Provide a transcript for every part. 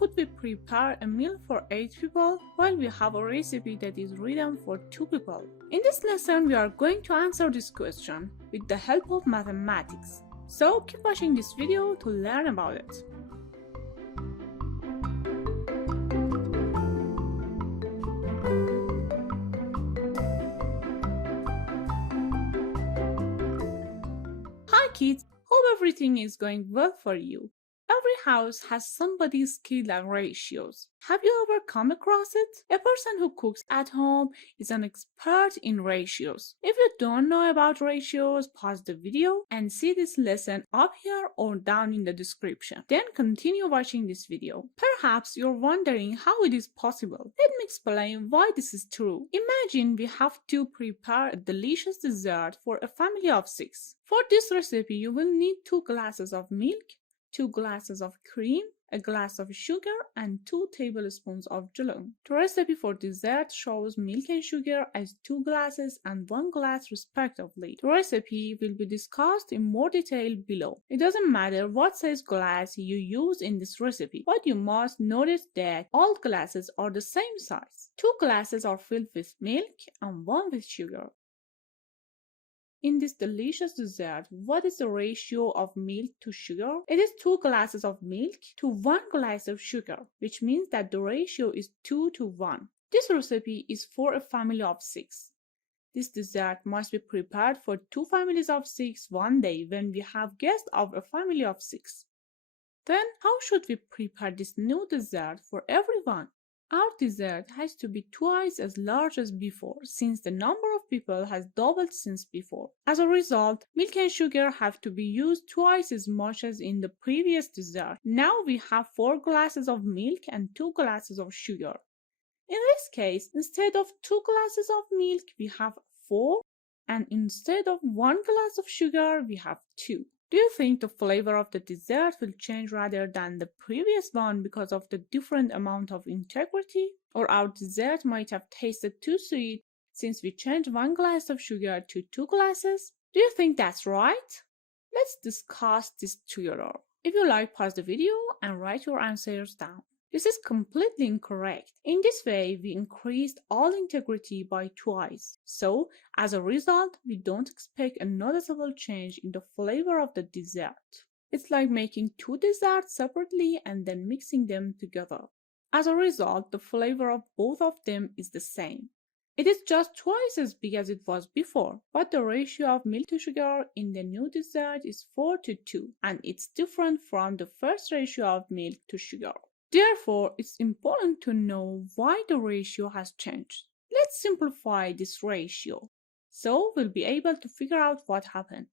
could we prepare a meal for 8 people while we have a recipe that is written for 2 people? In this lesson, we are going to answer this question with the help of mathematics. So keep watching this video to learn about it. Hi kids, hope everything is going well for you. Every house has somebody skilled at ratios. Have you ever come across it? A person who cooks at home is an expert in ratios. If you don't know about ratios, pause the video and see this lesson up here or down in the description. Then continue watching this video. Perhaps you're wondering how it is possible. Let me explain why this is true. Imagine we have to prepare a delicious dessert for a family of 6. For this recipe, you will need 2 glasses of milk, 2 glasses of cream, a glass of sugar, and 2 tablespoons of jelly. The recipe for dessert shows milk and sugar as 2 glasses and 1 glass respectively. The recipe will be discussed in more detail below. It doesn't matter what size glass you use in this recipe, but you must notice that all glasses are the same size. 2 glasses are filled with milk and 1 with sugar. In this delicious dessert, what is the ratio of milk to sugar? It is 2 glasses of milk to 1 glass of sugar, which means that the ratio is 2 to 1. This recipe is for a family of 6. This dessert must be prepared for 2 families of 6 one day when we have guests of a family of 6. Then, how should we prepare this new dessert for everyone? Our dessert has to be twice as large as before, since the number of people has doubled since before. As a result, milk and sugar have to be used twice as much as in the previous dessert. Now we have 4 glasses of milk and 2 glasses of sugar. In this case, instead of 2 glasses of milk, we have 4, and instead of 1 glass of sugar, we have 2. Do you think the flavor of the dessert will change rather than the previous one because of the different amount of integrity? Or our dessert might have tasted too sweet since we changed 1 glass of sugar to 2 glasses? Do you think that's right? Let's discuss this together. If you like, pause the video and write your answers down. This is completely incorrect. In this way, we increased all integrity by twice. So, as a result, we don't expect a noticeable change in the flavor of the dessert. It's like making 2 desserts separately and then mixing them together. As a result, the flavor of both of them is the same. It is just twice as big as it was before, but the ratio of milk to sugar in the new dessert is 4 to 2, and it's different from the first ratio of milk to sugar. Therefore, it's important to know why the ratio has changed. Let's simplify this ratio, so we'll be able to figure out what happened.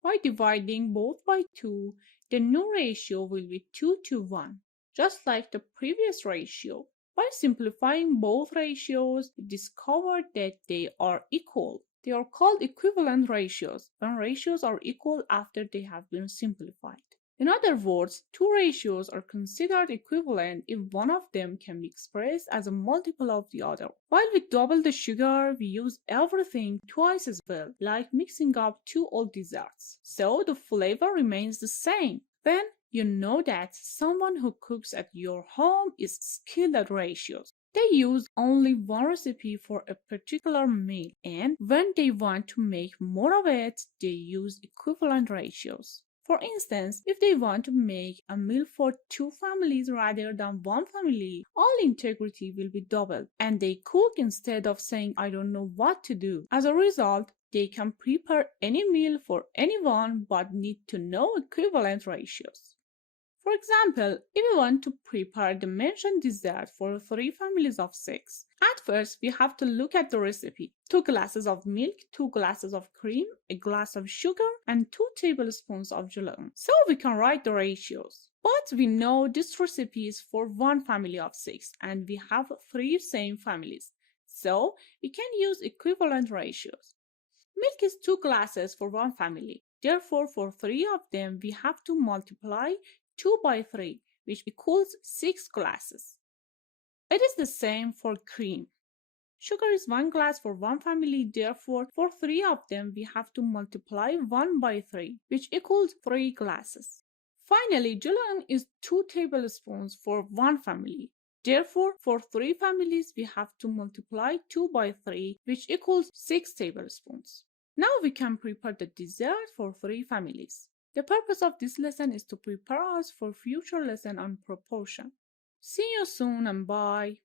By dividing both by 2, the new ratio will be 2 to 1, just like the previous ratio. By simplifying both ratios, we discovered that they are equal. They are called equivalent ratios when ratios are equal after they have been simplified. In other words, 2 ratios are considered equivalent if one of them can be expressed as a multiple of the other. While we double the sugar, we use everything twice as well, like mixing up 2 old desserts. So the flavor remains the same. Then you know that someone who cooks at your home is skilled at ratios. They use only one recipe for a particular meal, and when they want to make more of it, they use equivalent ratios. For instance, if they want to make a meal for 2 families rather than 1 family, all integrity will be doubled, and they cook instead of saying, "I don't know what to do." As a result, they can prepare any meal for anyone but need to know equivalent ratios. For example, if we want to prepare the mentioned dessert for 3 families of 6, at first we have to look at the recipe. 2 glasses of milk, 2 glasses of cream, a glass of sugar, and 2 tablespoons of jelly. So we can write the ratios. But we know this recipe is for 1 family of 6, and we have 3 same families. So we can use equivalent ratios. Milk is 2 glasses for 1 family. Therefore, for 3 of them, we have to multiply 2 by 3, which equals 6 glasses. It is the same for cream. Sugar is 1 glass for 1 family, therefore for 3 of them we have to multiply 1 by 3, which equals 3 glasses. Finally, julienne is 2 tablespoons for one family. Therefore, for 3 families, we have to multiply 2 by 3, which equals 6 tablespoons. Now we can prepare the dessert for 3 families. The purpose of this lesson is to prepare us for future lesson on proportion. See you soon and bye.